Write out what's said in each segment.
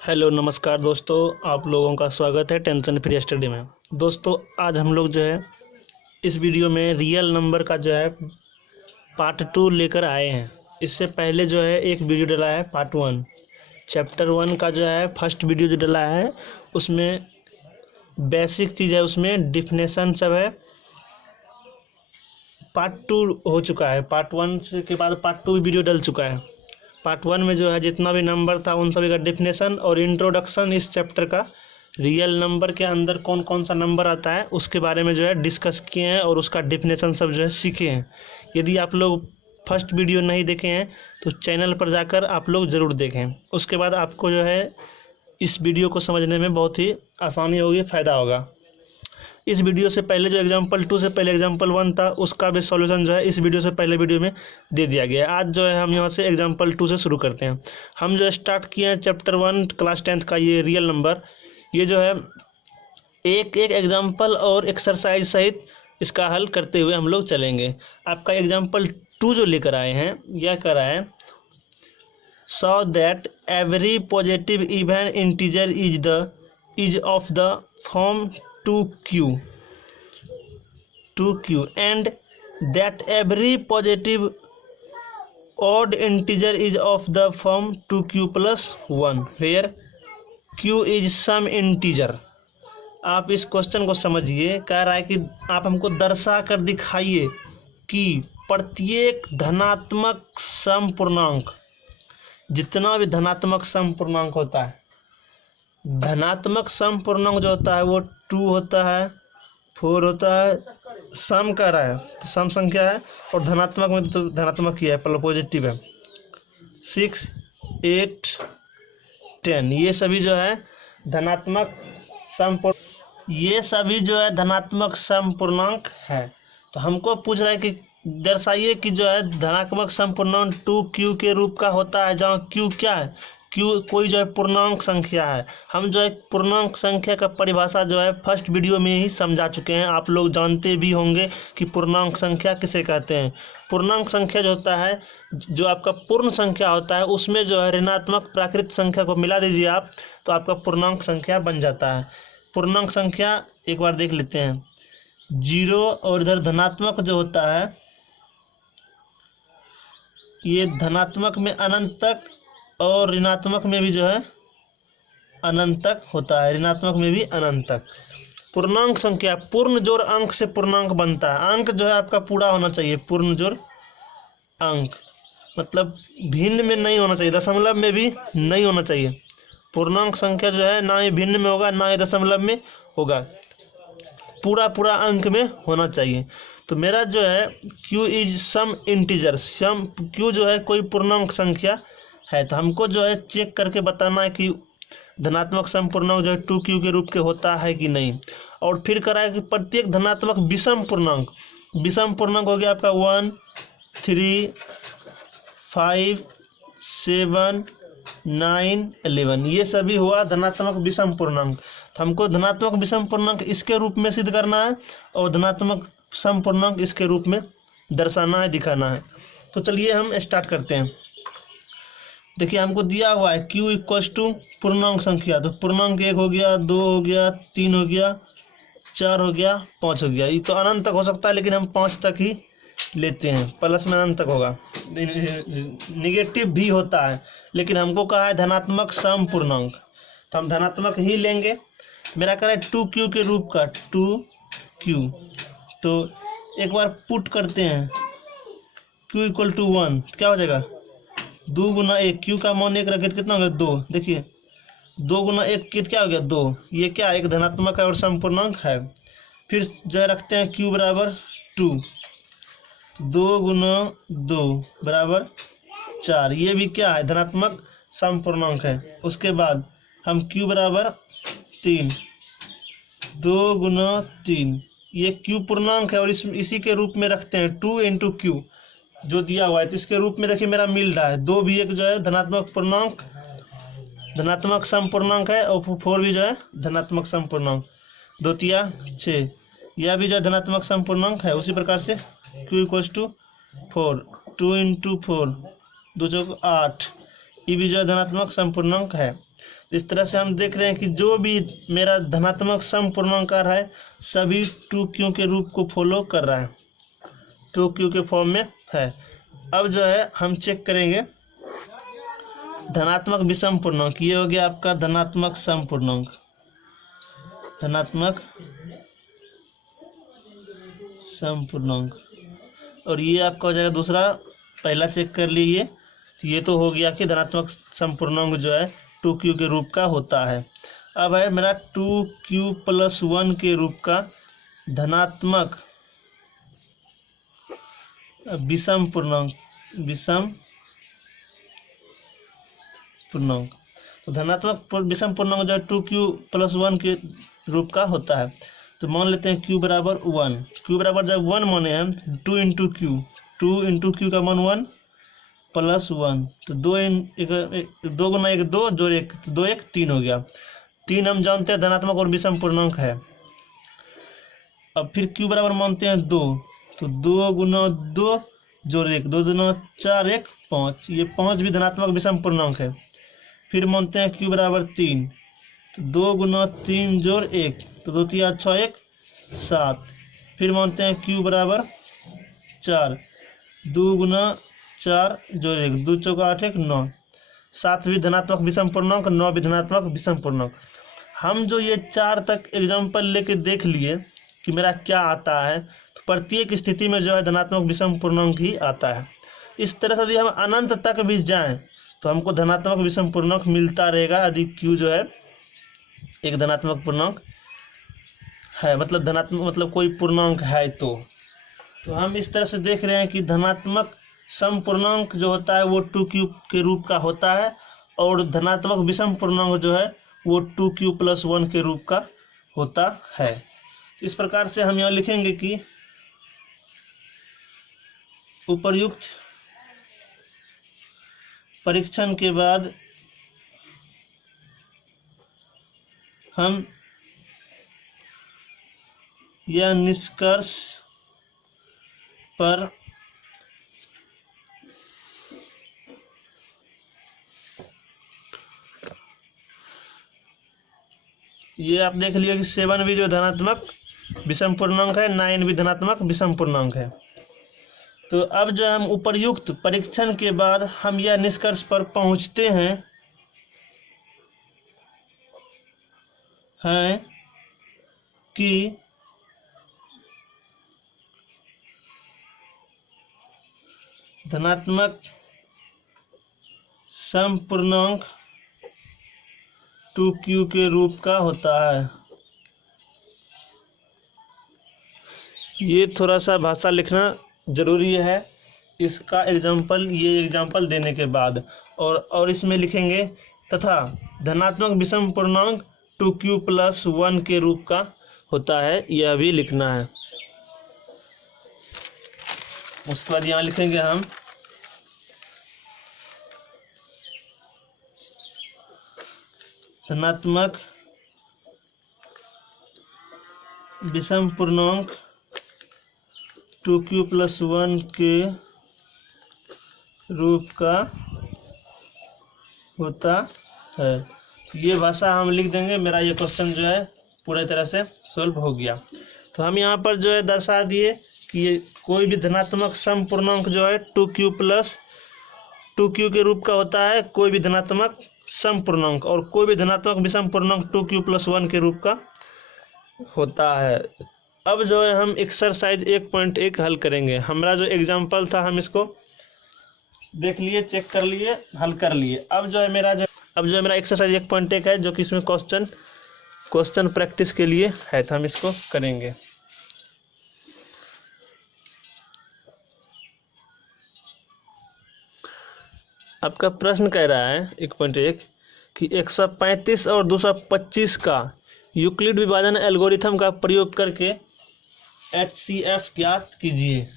Hello नमस्कार दोस्तों, आप लोगों का स्वागत है टेंशन फ्री स्टडी में। दोस्तों आज हम लोग जो है इस वीडियो में रियल नंबर का जो है पार्ट 2 लेकर आए हैं। इससे पहले जो है एक वीडियो डला है पार्ट 1, चैप्टर 1 का जो है फर्स्ट वीडियो जो डला है उसमें बेसिक चीज़ है, उसमें डिफिनेशन सब है। पार्ट 2 हो चुका है, पार्ट 1 के बाद पार्ट 2 वीडियो डल चुका है। पार्ट 1 में जो है जितना भी नंबर था उन सभी का डिफिनेशन और इंट्रोडक्शन इस चैप्टर का, रियल नंबर के अंदर कौन कौन सा नंबर आता है उसके बारे में जो है डिस्कस किए हैं और उसका डिफिनेशन सब जो है सीखे हैं। यदि आप लोग फर्स्ट वीडियो नहीं देखे हैं तो चैनल पर जाकर आप लोग ज़रूर देखें। उसके बाद आपको जो है इस वीडियो को समझने में बहुत ही आसानी होगी, फ़ायदा होगा। इस वीडियो से पहले जो एग्जाम्पल 2 से पहले एग्जाम्पल 1 था उसका भी सॉल्यूशन जो है इस वीडियो से पहले वीडियो में दे दिया गया है। आज जो है हम यहाँ से एग्जाम्पल 2 से शुरू करते हैं। हम जो स्टार्ट किए हैं चैप्टर 1 क्लास 10th का ये रियल नंबर, ये जो है एक एक एग्जाम्पल और एक्सरसाइज सहित इसका हल करते हुए हम लोग चलेंगे। आपका एग्जाम्पल 2 जो लेकर आए हैं यह कर रहा है, so that every positive even integer is of the form 2q and that every positive odd integer is of the form 2q plus 1 where q is some integer। आप इस क्वेश्चन को समझिए। कह रहा है कि आप हमको दर्शा कर दिखाइए कि प्रत्येक धनात्मक सम पूर्णांक, जितना भी धनात्मक सम पूर्णांक होता है, धनात्मक सम पूर्णांक जो होता है वो 2 होता है, 4 होता है, सम कर रहा है तो सम संख्या है, और धनात्मक में तो धनात्मक ही है, पॉजिटिव है, 6, 8, 10। ये सभी जो है धनात्मक ये सभी जो है धनात्मक सम पूर्णांक है। तो हमको पूछ रहा है कि दर्शाइए कि जो है धनात्मक सम पूर्णांक 2q के रूप का होता है, जहाँ q क्या है, q कोई जो है पूर्णांक संख्या है। हम जो है पूर्णांक संख्या का परिभाषा जो है फर्स्ट वीडियो में ही समझा चुके हैं, आप लोग जानते भी होंगे कि पूर्णांक संख्या किसे कहते हैं। पूर्णांक संख्या जो होता है, जो आपका पूर्ण संख्या होता है, उसमें जो है ऋणात्मक प्राकृत संख्या को मिला दीजिए आप तो आपका पूर्णांक संख्या बन जाता है। पूर्णांक संख्या एक बार देख लेते हैं, 0 और इधर धनात्मक जो होता है ये धनात्मक में अनंत तक और ऋणात्मक में भी जो है अनंत तक होता है, ऋणात्मक में भी अनंत तक। पूर्णांक संख्या पूर्ण जोड़ अंक से पूर्णांक बनता है। अंक जो है आपका पूरा होना चाहिए, पूर्ण जोड़ अंक मतलब भिन्न में नहीं होना चाहिए, दशमलव में भी नहीं होना चाहिए। पूर्णांक संख्या जो है ना ही भिन्न में होगा ना ही दशमलव में होगा, पूरा अंक में होना चाहिए। तो मेरा जो है q is some integer, some q जो है कोई पूर्णांक संख्या है। तो हमको जो है चेक करके बताना है कि धनात्मक सम पूर्णांक जो है 2q के रूप के होता है कि नहीं। और फिर करा है कि प्रत्येक धनात्मक विषम पूर्णांक, विषम पूर्णांक हो गया आपका 1, 3, 5, 7, 9, 11, ये सभी हुआ धनात्मक विषम पूर्णांक। तो हमको धनात्मक विषम पूर्णांक इसके रूप में सिद्ध करना है और धनात्मक सम पूर्णांक इसके रूप में दर्शाना है, दिखाना है। तो चलिए हम स्टार्ट करते हैं। देखिए हमको दिया हुआ है q इक्वल्स टू पूर्णांक संख्या, तो पूर्णांक 1 हो गया, 2 हो गया, 3 हो गया, 4 हो गया, 5 हो गया। ये तो अनंत तक हो सकता है लेकिन हम 5 तक ही लेते हैं, प्लस में अनंत तक होगा, निगेटिव भी होता है, लेकिन हमको कहा है धनात्मक सम पूर्णांक तो हम धनात्मक ही लेंगे। मेरा कह रहा है 2q के रूप का, 2q। तो एक बार पुट करते हैं, q इक्वल टू 1, क्या हो जाएगा 2 गुना 1, q का मान 1 रखे तो कितना हो गया 2। देखिए 2 गुना 1 क्या हो गया 2, ये क्या एक धनात्मक है और सम पूर्णांक है। फिर जो है रखते हैं q बराबर 2, 2 गुना 2 बराबर 4, ये भी क्या है धनात्मक सम पूर्णांक है। उसके बाद हम q बराबर 3, 2 गुना 3, ये q पूर्णांक है और इसी के रूप में रखते हैं 2 इंटू q जो दिया हुआ है। तो इसके रूप में देखिए मेरा मिल रहा है 2 भी एक जो है धनात्मक पूर्णांक, धनात्मक सम पूर्णांक है, और 4 भी जो है धनात्मक सम पूर्णांक, 2 तिया 6, यह भी जो है धनात्मक सम पूर्णांक है। उसी प्रकार से q इक्वल्स टू 4, 2 इंटू 4, 2 चौक 8, ये भी जो है धनात्मक सम पूर्णांक है। इस तरह से हम देख रहे हैं कि जो भी मेरा धनात्मक सम पूर्णांक आ रहा है सभी 2q के रूप को फॉलो कर रहा है, 2q के फॉर्म में है। अब जो है हम चेक करेंगे धनात्मक विषम पूर्णांक। ये हो गया आपका धनात्मक सम पूर्णांक, धनात्मक सम पूर्णांक। और ये आपका हो जाएगा दूसरा, पहला चेक कर लीजिए। ये तो हो गया कि धनात्मक सम पूर्णांक जो है 2q के रूप का होता है। अब है मेरा 2q + 1 के रूप का धनात्मक विषम पूर्णांक, विषम पूर्णांक। तो धनात्मक विषम पूर्णांक जो है 2q + 1 के रूप का होता है। तो मान लेते हैं q बराबर 1, q बराबर जब 1 माने हम 2 × q, 2 × q का मान 1 + 1, तो 2 गुना 1 2 जोड़ 1 तो 2 1 3 हो गया। 3 हम जानते हैं धनात्मक और विषम पूर्णांक है। अब फिर q बराबर मानते हैं 2, तो 2 गुना 2 जोड़ 1 2 गुना 4 1 5, ये 5 भी धनात्मक विषम पूर्णांक है। फिर मानते हैं q बराबर 3, तो 2 गुना 3 जोड़ 1 तो 2 3 6 1 7। फिर मानते हैं q बराबर 4, 2 गुना 4 जोड़ 1 2 चौका 8 1 9, 7 भी धनात्मक विषम पूर्णांक, 9 भी धनात्मक विषम पूर्णांक। हम जो ये 4 तक एग्जाम्पल लेके देख लिए कि मेरा क्या आता है, तो प्रत्येक स्थिति में जो है धनात्मक विषम पूर्णांक ही आता है। इस तरह से यदि हम अनंत तक भी जाएं तो हमको धनात्मक विषम पूर्णांक मिलता रहेगा यदि q जो है एक धनात्मक पूर्णांक है, मतलब धनात्मक मतलब कोई पूर्णांक है। तो हम इस तरह से देख रहे हैं कि धनात्मक सम पूर्णांक जो होता है वो 2q के रूप का होता है और धनात्मक विषम पूर्णांक जो है वो 2q + 1 के रूप का होता है। इस प्रकार से हम यहाँ लिखेंगे कि उपर्युक्त परीक्षण के बाद हम यह निष्कर्ष पर ये आप देख लिया कि 7 भी जो धनात्मक विषम पूर्णांक है, 9 भी धनात्मक विषम पूर्णांक है। तो अब जो हम उपर्युक्त परीक्षण के बाद हम यह निष्कर्ष पर पहुंचते हैं कि धनात्मक सम पूर्णांक 2q के रूप का होता है। ये थोड़ा सा भाषा लिखना जरूरी है इसका एग्जाम्पल, ये एग्जाम्पल देने के बाद, और इसमें लिखेंगे तथा धनात्मक विषम पूर्णांक 2q + 1 के रूप का होता है, यह भी लिखना है। उसके बाद यहाँ लिखेंगे हम धनात्मक विषम पूर्णांक 2q + 1 के रूप का होता है। ये भाषा हम लिख देंगे, मेरा ये क्वेश्चन जो है पूरी तरह से सॉल्व हो गया। तो हम यहाँ पर जो है दर्शा दिए कि ये कोई भी धनात्मक सम पूर्णांक जो है 2q के रूप का होता है, कोई भी धनात्मक सम पूर्णांक, और कोई भी धनात्मक विषम पूर्णांक 2q + 1 के रूप का होता है। अब जो है हम एक्सरसाइज 1.1 हल करेंगे। हमारा जो एग्जाम्पल था हम इसको देख लिए, चेक कर लिए, हल कर लिए। अब जो है मेरा एक्सरसाइज 1.1 है जो कि इसमें क्वेश्चन प्रैक्टिस के लिए है, तो हम इसको करेंगे। आपका प्रश्न कह रहा है 1.1 कि 135 और 225 का यूक्लिड विभाजन एल्गोरिथम का प्रयोग करके HCF ज्ञात कीजिए।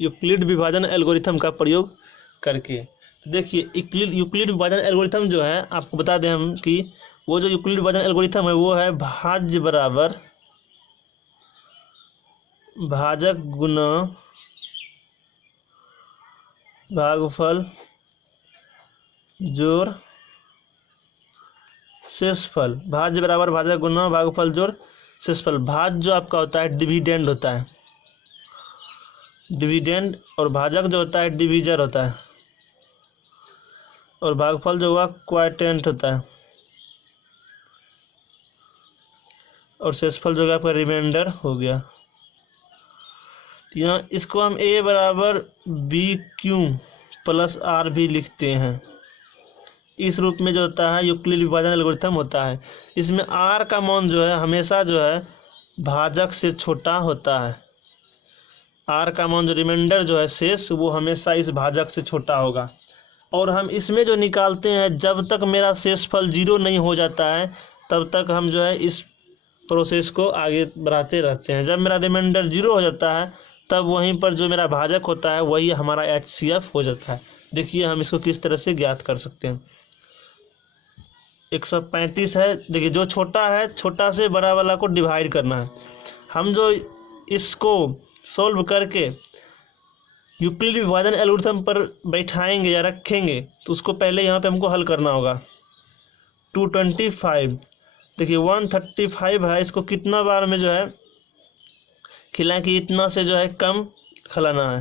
यूक्लिड विभाजन एल्गोरिथम का प्रयोग करके, तो देखिए यूक्लिड विभाजन एल्गोरिथम जो है, आपको बता दें हम कि वो जो यूक्लिड विभाजन एल्गोरिथम है वो है भाज्य बराबर भाजक गुना भागफल जोड़ शेषफल, भाज्य बराबर भाजक गुना भागफल जोड़ शेषफल। भाज्य जो आपका होता है डिविडेंड होता है, डिविडेंड, और भाजक जो होता है डिविजर होता है, और भागफल जो हुआ क्वाटेंट होता है, और शेषफल जो है आपका रिमाइंडर हो गया। तो यहाँ इसको हम a बराबर बी क्यू प्लस आर भी लिखते हैं। इस रूप में जो होता है यूक्लिड विभाजन एल्गोरिथम होता है। इसमें r का मान जो है हमेशा जो है भाजक से छोटा होता है। r का मान जो रिमाइंडर जो है शेष, वो हमेशा इस भाजक से छोटा होगा। और हम इसमें जो निकालते हैं, जब तक मेरा शेषफल 0 नहीं हो जाता है तब तक हम जो है इस प्रोसेस को आगे बढ़ाते रहते हैं। जब मेरा रिमाइंडर 0 हो जाता है तब वहीं पर जो मेरा भाजक होता है वही हमारा HCF हो जाता है। देखिए हम इसको किस तरह से ज्ञात कर सकते हैं। 135 है, देखिए जो छोटा है छोटा से बड़ा वाला को डिवाइड करना है। हम जो इसको सॉल्व करके यूक्लिड विभाजन एल्गोरिथम पर बैठाएंगे या रखेंगे तो उसको पहले यहाँ पे हमको हल करना होगा। 225, देखिए 135 है, इसको कितना बार में जो है खिलाएं कि इतना से जो है कम खिलाना है।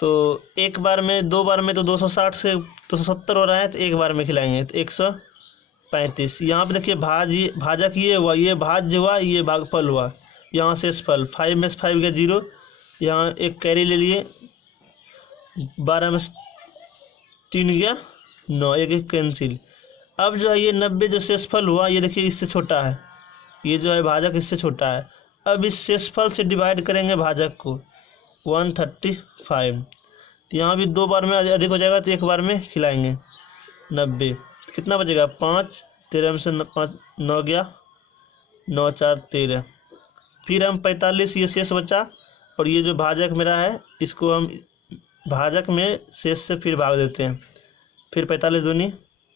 तो एक बार में, दो बार में तो 260 से 270 हो रहा है, तो एक बार में खिलाएंगे तो 135। यहाँ पे देखिए भाजक ये हुआ, ये भाज्य हुआ, ये भागफल हुआ, यहाँ शेषफल 5 में से 5 गया 0, यहाँ एक कैरी ले लिए, 12 में से 3 गया 9, एक कैंसिल। अब जो है ये 90 जो शेषफल हुआ, ये देखिए इससे छोटा है, ये जो है भाजक इससे छोटा है। अब इस शेषफल से डिवाइड करेंगे भाजक को 135, तो यहाँ भी 2 बार में अधिक हो जाएगा तो एक बार में खिलाएंगे 90, तो कितना बचेगा 5, 13 में से 5 9 गया 9 4 13, फिर हम 45 ये शेष बचा, और ये जो भाजक मेरा है इसको हम भाजक में शेष से फिर भाग देते हैं, फिर 45 दूनी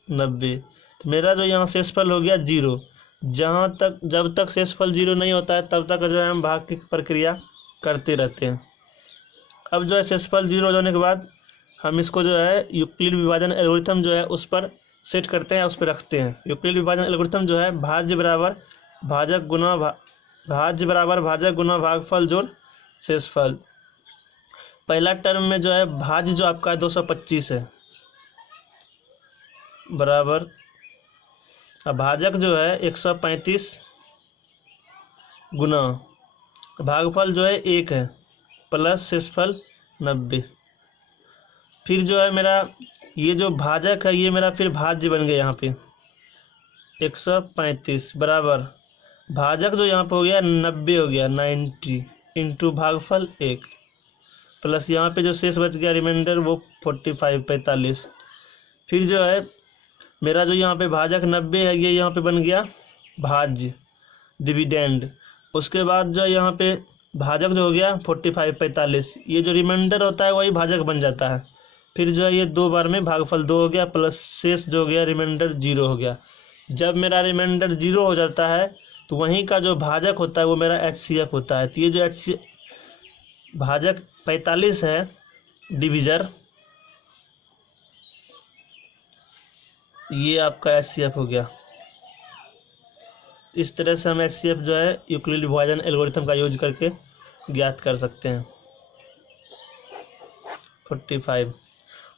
90, तो मेरा जो यहाँ शेषफल हो गया 0। जब तक शेषफल 0 नहीं होता है तब तक जो है हम भाग की प्रक्रिया करते रहते हैं। अब जो है शेषफल 0 हो जाने के बाद हम इसको जो है यूक्लिड विभाजन एल्गोरिथम जो है उस पर सेट करते हैं, उस पर रखते हैं। यूक्लिड विभाजन एल्गोरिथम जो है भाज्य बराबर भाजक गुना भागफल जोड़ शेषफल। पहला टर्म में जो है भाज्य जो आपका 225 है बराबर, अब भाजक जो है 135 गुना भागफल जो है 1 है प्लस शेषफल 90। फिर जो है मेरा ये जो भाजक है ये मेरा फिर भाज्य बन गया, यहाँ पे 135 बराबर भाजक जो यहाँ पे हो गया 90 हो गया 90 इंटू भागफल 1 प्लस यहाँ पे जो शेष बच गया रिमाइंडर वो 45। फिर जो है मेरा जो यहाँ पे भाजक 90 है ये यहाँ पे बन गया भाज्य डिविडेंड। उसके बाद जो यहाँ पे भाजक जो हो गया 45, ये जो रिमाइंडर होता है वही भाजक बन जाता है। फिर जो है ये 2 बार में भागफल 2 हो गया प्लस शेष जो हो गया रिमाइंडर 0 हो गया। जब मेरा रिमाइंडर 0 हो जाता है तो वहीं का जो भाजक होता है वो मेरा HCF होता है। तो ये जो भाजक 45 है डिविजर, ये आपका HCF हो गया। इस तरह से हम HCF जो है यूक्लिड विभाजन एल्गोरिथम का यूज करके ज्ञात कर सकते हैं 45।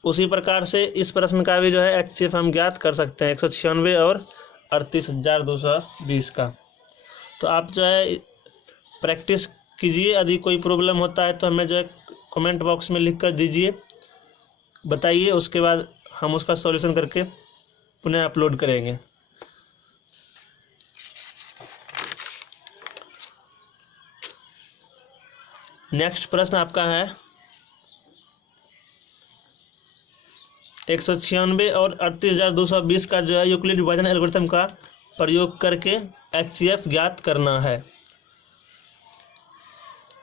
उसी प्रकार से इस प्रश्न का भी जो है HCF हम ज्ञात कर सकते हैं 196 और 38,220 का। तो आप जो है प्रैक्टिस कीजिए, यदि कोई प्रॉब्लम होता है तो हमें जो है कमेंट बॉक्स में लिख कर दीजिए, बताइए, उसके बाद हम उसका सॉल्यूशन करके पुनः अपलोड करेंगे। नेक्स्ट प्रश्न आपका है 196 और 38,220 का जो है यूक्लिड विभाजन एल्गोरिथम का प्रयोग करके HCF ज्ञात करना है।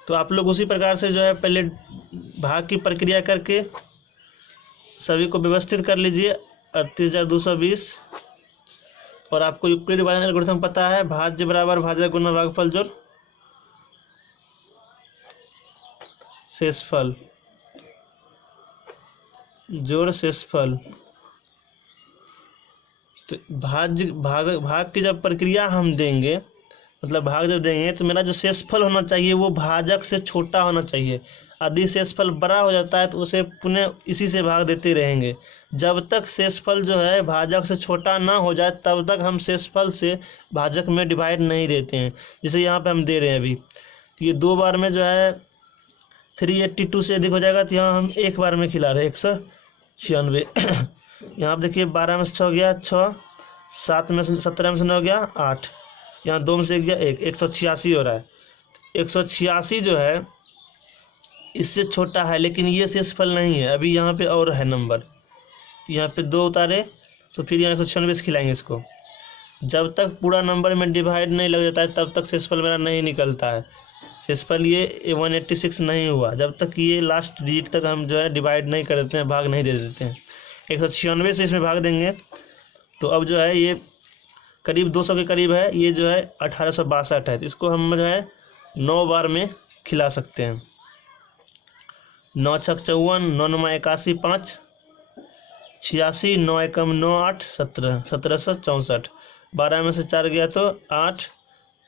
तो आप लोग उसी प्रकार से जो है पहले भाग की प्रक्रिया करके सभी को व्यवस्थित कर लीजिए 38,220, और आपको यूक्लिड विभाजन एल्गोरिथम पता है भाज्य बराबर भाजक गुना भागफल जोड़ शेषफल जोड़ शेषफल। तो भाग की जब प्रक्रिया हम देंगे, मतलब भाग जब देंगे तो मेरा जो शेषफल होना चाहिए वो भाजक से छोटा होना चाहिए। यदि शेषफल बड़ा हो जाता है तो उसे पुनः इसी से भाग देते रहेंगे। जब तक शेषफल जो है भाजक से छोटा ना हो जाए तब तक हम शेषफल से भाजक में डिवाइड नहीं देते हैं। जैसे यहाँ पे हम दे रहे हैं अभी, तो ये 2 बार में जो है 382 से अधिक हो जाएगा, तो यहाँ हम एक बार में खिला रहे हैं 196। यहाँ पर देखिए 12 में से 6 गया 6, 7 में से 17 में से 9 गया 8, यहाँ 2 में से 1 गया 1, 186 हो रहा है। 186 जो है इससे छोटा है, लेकिन ये शेषफल नहीं है। अभी यहाँ पे और है नंबर, यहाँ पे 2 उतारे तो फिर यहाँ 196 खिलाएंगे इसको। जब तक पूरा नंबर में डिवाइड नहीं लग जाता है तब तक शेषफल मेरा नहीं निकलता है। शेषफल ये 186 नहीं हुआ जब तक ये लास्ट डिजिट तक हम जो है डिवाइड नहीं कर देते हैं, भाग नहीं दे देते हैं। 196 से इसमें भाग देंगे तो अब जो है ये करीब 200 के करीब है, ये जो है 1862 है। तो इसको हम जो है 9 बार में खिला सकते हैं। 9 छक 54, 9 9 81, 5 86, 9 एकम 9 8 17, 1764। 12 में से 4 गया तो 8,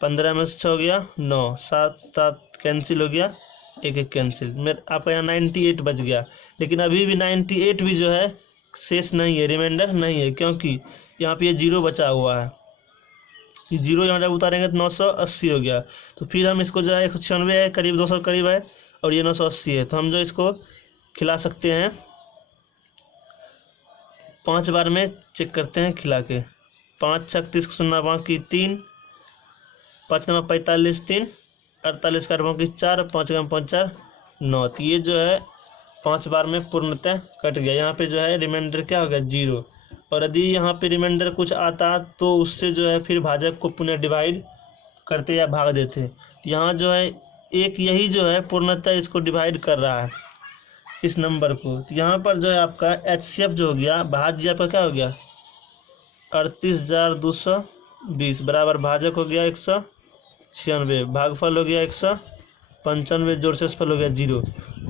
15 में से 6 गया 9, 7 7 कैंसिल हो गया, 1 1 कैंसिल। मेरे आपका यहाँ 98 बच गया, लेकिन अभी भी 98 भी जो है शेष नहीं है, रिमाइंडर नहीं है, क्योंकि यहाँ पे ये 0 बचा हुआ है। ये 0 यहाँ जब उतारेंगे तो 980 हो गया। तो फिर हम इसको जो है 196 है, करीब 200 करीब है, और ये 980 है, तो हम जो इसको खिला सकते हैं 5 बार में चेक करते हैं खिला के। 5 छक 30 0 बाकी 3, 5 9 45 3, 48 का बाकी 4, 5 गम 5 4 9। तो ये जो है 5 बार में पूर्णतः कट गया। यहाँ पे जो है रिमाइंडर क्या हो गया 0। और यदि यहाँ पे रिमाइंडर कुछ आता तो उससे जो है फिर भाजक को पुनः डिवाइड करते या भाग देते। यहाँ जो है एक यही जो है पूर्णतः इसको डिवाइड कर रहा है इस नंबर को। तो यहाँ पर जो है आपका HCF जो हो गया भाज्य आपका क्या हो गया 38,220 बराबर भाजक हो गया 196, भागफल हो गया 195, जोड़ शेषफल हो गया 0।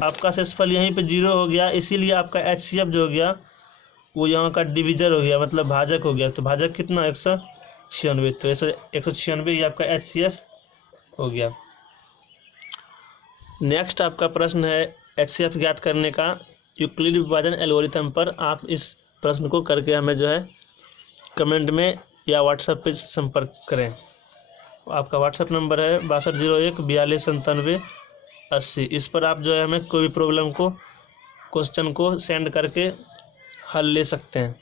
आपका शेषफल यहीं पे 0 हो गया, इसीलिए आपका HCF जो हो गया वो यहाँ का डिविजर हो गया, मतलब भाजक हो गया। तो भाजक कितना 196, तो 196 ये आपका HCF हो गया। नेक्स्ट आपका प्रश्न है HCF ज्ञात करने का यूक्लिड विभाजन एल्गोरिथम पर। आप इस प्रश्न को करके हमें जो है कमेंट में या व्हाट्सएप पे संपर्क करें। आपका व्हाट्सएप नंबर है 6201 42 97 80। इस पर आप जो है हमें कोई भी प्रॉब्लम को क्वेश्चन को सेंड करके हल ले सकते हैं।